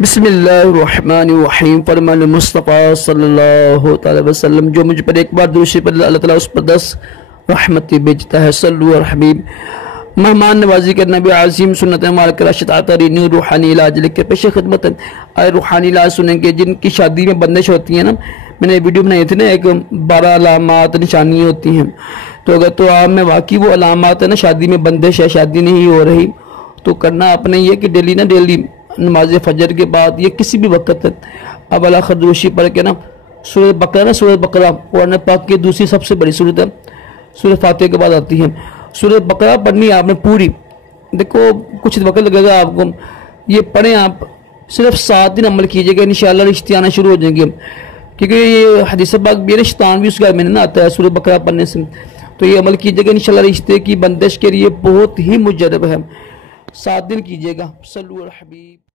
बिस्मिल्लाहिर्रहमानिर्रहीम। फरमान मुस्तफ़ा सल्लल्लाहु अलैहि वसल्लम, जो मुझ पर एक बार दूसरे पर अल्लाह ताला उस पर 10 रहमतें भेजता है। सल्लु अला हबीब। मेहमान नवाजी करना भी आज़ीम सुन्नत मालकराशतारी रूहानी इलाज लिख के पेश खिदमत आए। रूहानी इलाज सुनेंगे जिनकी शादी में बंदिश होती है ना, मैंने वीडियो बनाई थी ना, एक 12 अलामात निशानी होती हैं। तो अगर तो आप में वाकई वो अलामात है ना, शादी में बंदिश है, शादी नहीं हो रही, तो करना अपने ये कि डेली ना डेली नमाज फजर के बाद या किसी भी वक्त अब अला खदरूशी पढ़ के ना सूरत बकरा, ना सूरत बकरा कुरान पाक की दूसरी सबसे बड़ी सूरत है, सूरत फातिहा के बाद आती है। सूरत बकरा पढ़नी है आपने पूरी। देखो कुछ वक्त लगेगा आपको, ये पढ़ें आप, सिर्फ 7 दिन अमल कीजिएगा, इंशाअल्लाह रिश्ते आना शुरू हो जाएंगे। क्योंकि ये हदीस पाक भी शैतान भी उस घर में ना आता है सूरत बकरा पढ़ने से। तो ये अमल कीजिएगा, इंशाअल्लाह रिश्ते की बंदिश के लिए बहुत ही मुजरब है। 7 दिन कीजिएगा। सल्लु अला हबीब।